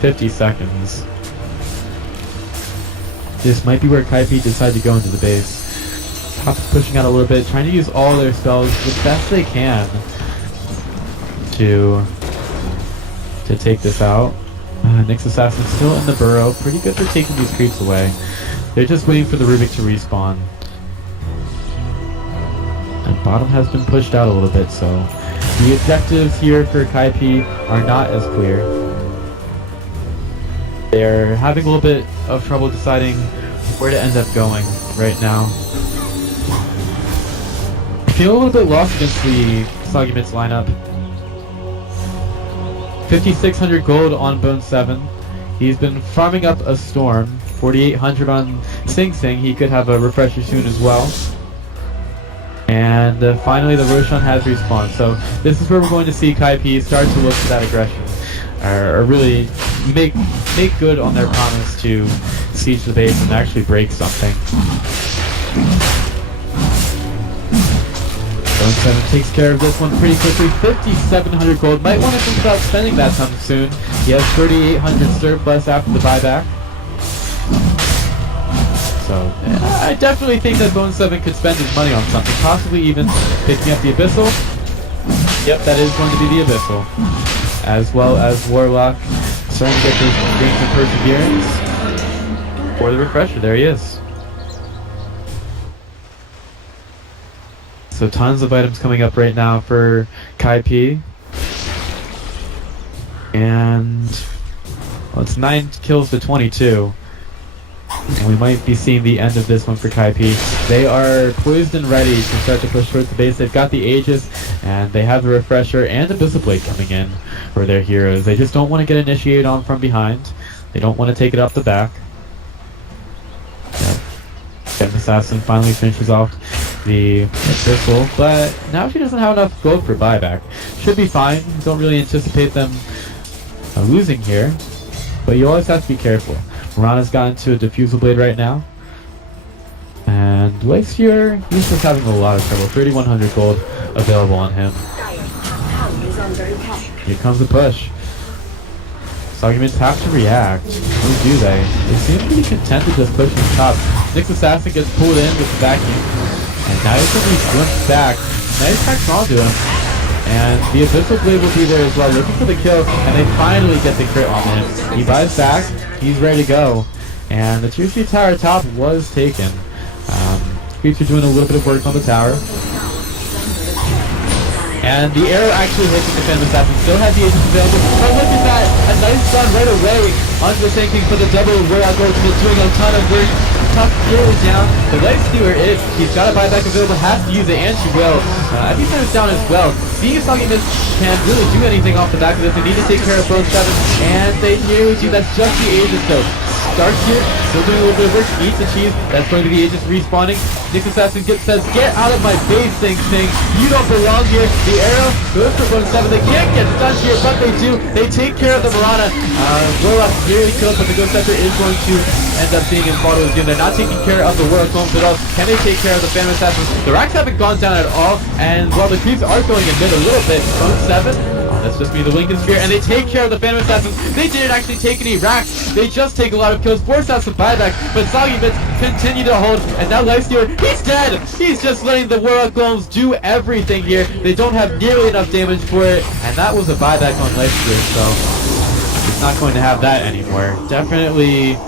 50 seconds. This might be where KAIPI decide to go into the base. Top is pushing out a little bit, trying to use all their spells the best they can to take this out. Nyx Assassin still in the burrow, pretty good for taking these creeps away. They're just waiting for the Rubik to respawn. And bottom has been pushed out a little bit, so the objectives here for KAIPI are not as clear. They're having a little bit of trouble deciding where to end up going right now. I feel a little bit lost against the Soggymitts lineup. 5,600 gold on Bone 7. He's been farming up a Storm. 4,800 on SINGSONG. He could have a refresher soon as well. And finally the Roshan has respawned. So this is where we're going to see KAIPI start to look for that aggression. Or really make good on their promise to siege the base and actually break something. Bone 7 takes care of this one pretty quickly. 5,700 gold. Might want to think about spending that time soon. He has 3,800 surplus after the buyback. So I definitely think that Bone 7 could spend his money on something. Possibly even picking up the Abyssal. Yep, that is going to be the Abyssal. As well as Warlock. Starting to get those gains of perseverance. For the refresher, there he is. So tons of items coming up right now for KAIPI. And well, it's 9 kills to 22. And we might be seeing the end of this one for KAIPI. They are poised and ready to start to push towards the base. They've got the Aegis, and they have the refresher and Abyssal Blade coming in for their heroes. They just don't want to get initiated on from behind. They don't want to take it off the back. Yep. Gem Assassin finally finishes off the Abyssal, but now she doesn't have enough gold for buyback. Should be fine. Don't really anticipate them losing here, but you always have to be careful. Mirana's gotten to a Diffusal Blade right now. And Lifesteer, he's just having a lot of trouble. 3,100 gold available on him. Here comes the push. Soggymitts have to react. Who do they? They seem pretty content to just push from top. Nyx Assassin gets pulled in with the vacuum. And now he's going to be glimpsed back. Nice hacks onto him. And the Abyssal Blade will be there as well, looking for the kill, and they finally get the crit on him. He buys back, he's ready to go, and the tier 3 tower top was taken. Creeps are doing a little bit of work on the tower. And the arrow actually hits the Phantom Assassin, still has the agents available. But look at that, a nice stun right away onto the Sand King for the double Warlock ultimate, doing a ton of work. Tough nearly down. The Lifesteer is, he's got a buyback available, has to use it, and she will. I think that is down as well. Seeing if Soggymitts can really do anything off the back of this, they need to take care of Bone 7, and they nearly do. That's just the Aegis though. Starts here, still doing a little bit of work, eats the cheese. That's going to be the Aegis respawning. Nyx Assassin says, get out of my base, SINGSONG. You don't belong here. The arrow goes for Bone 7. They can't get stunned here, but they do. They take care of the Mirana. Warlock nearly killed, but the Ghost Scepter is going to end up being in Bottle again. They're not taking care of the Warlock Homes at all. Can they take care of the Phantom Assassins? The racks haven't gone down at all, and while the creeps are going in mid a little bit, Bone 7, that's just me, the Lincoln Sphere, and they take care of the Phantom Assassins. They didn't actually take any racks. They just take a lot of kills, force out some buyback, but Soggymitts continue to hold, and now Lifesteer, he's dead! He's just letting the Warlock Golems do everything here. They don't have nearly enough damage for it, and that was a buyback on Lifesteer, so he's not going to have that anymore. Definitely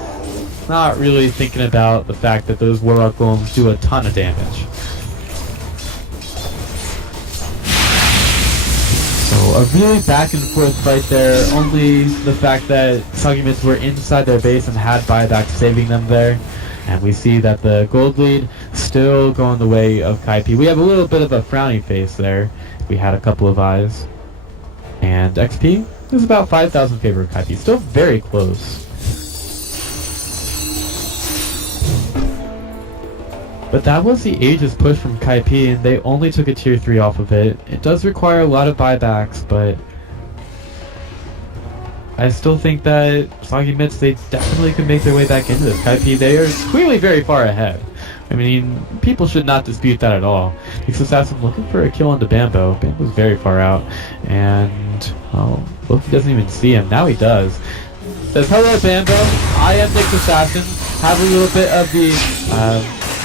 not really thinking about the fact that those Warlock Golems do a ton of damage. So a really back and forth fight there, only the fact that Soggymitts were inside their base and had buyback saving them there. And we see that the gold lead still going the way of KAIPI. We have a little bit of a frowny face there. We had a couple of eyes. And XP is about 5,000 in favor of KAIPI. Still very close. But that was the Aegis push from KAIPI, and they only took a tier 3 off of it. It does require a lot of buybacks, but I still think that Soggymitts, they definitely could make their way back into this. KAIPI, they are clearly very far ahead. I mean, people should not dispute that at all. Nyx Assassin looking for a kill onto Bambo. Bambo's very far out, and well, Loki doesn't even see him. Now he does. Says, hello Bambo, I am Nick's assassin. Have a little bit of the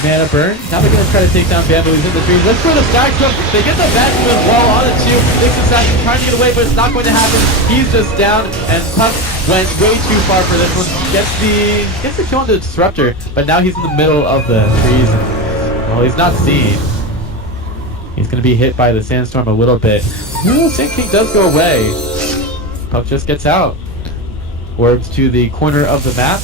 mana burn. Now they're going to try to take down Bambo. He's in the trees. Let's go to stack jump. They get the maximum wall on it too. Nick's assassin trying to get away, but it's not going to happen. He's just down, and Puck went way too far for this one. Gets the kill on the disruptor, but now he's in the middle of the trees. And, well, he's not seen. He's going to be hit by the sandstorm a little bit. Ooh, Sand King does go away. Puck just gets out. Orbs to the corner of the map.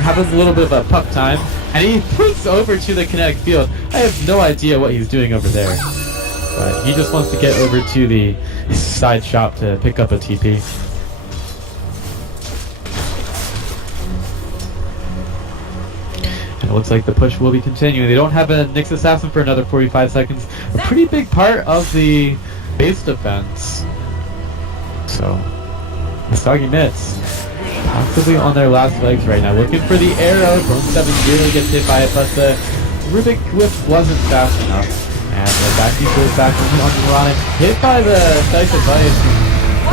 Having a little bit of a puck time. And he flicks over to the kinetic field. I have no idea what he's doing over there. But he just wants to get over to the side shop to pick up a TP. And it looks like the push will be continuing. They don't have a Nyx Assassin for another 45 seconds. A pretty big part of the base defense. So, the Soggymitts possibly on their last legs right now. Looking for the arrow. Bone 7 really gets hit by it, but the Rubik Whip wasn't fast enough. And the back goes back on Moronic. Hit by the Dice Advice.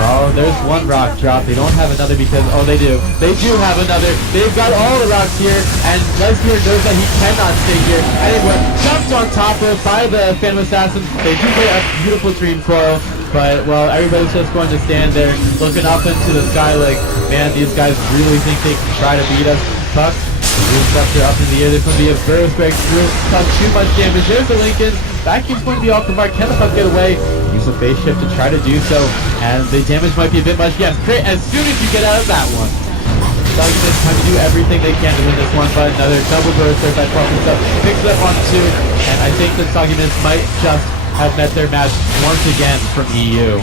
Oh, there's one rock drop. They don't have another because, oh, they do. They do have another. They've got all the rocks here, and Lesnier knows that he cannot stay here. Anyway, jumped on top of by the Phantom Assassin. They do get a beautiful Dream Coil, but, well, everybody's just going to stand there looking up into the sky like, man, these guys really think they can try to beat us. Puck, the Disruptor up in the air. There's going to be a burst breakthrough. Not too much damage. There's the Lincoln. Vacuum's going to be off the mark. Can the Puck get away? Use a phase shift to try to do so. And the damage might be a bit much. Yes, great. As soon as you get out of that one. Soggymitts trying to do everything they can to win this one, but another double burst there by Puck himself. Picks it up on 2. And I think that Soggymitts might just have met their match once again from EU.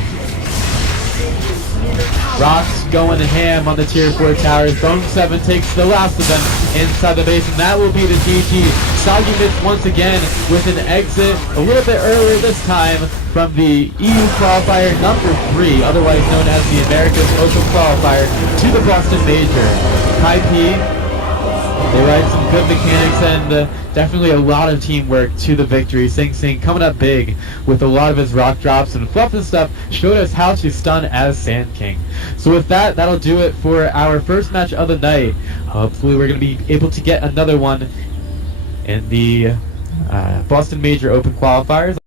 Rocks going ham on the tier 4 towers. Bone 7 takes the last of them inside the base, and that will be the GG. Soggymitts once again with an exit a little bit earlier this time from the EU qualifier number 3, otherwise known as the America's Open Qualifier, to the Boston Major. KAIPI, they ride some good mechanics and definitely a lot of teamwork to the victory. SINGSONG coming up big with a lot of his rock drops and fluff and stuff, showed us how to stun as Sand King. So with that, that'll do it for our first match of the night. Hopefully we're going to be able to get another one in the Boston Major Open Qualifiers.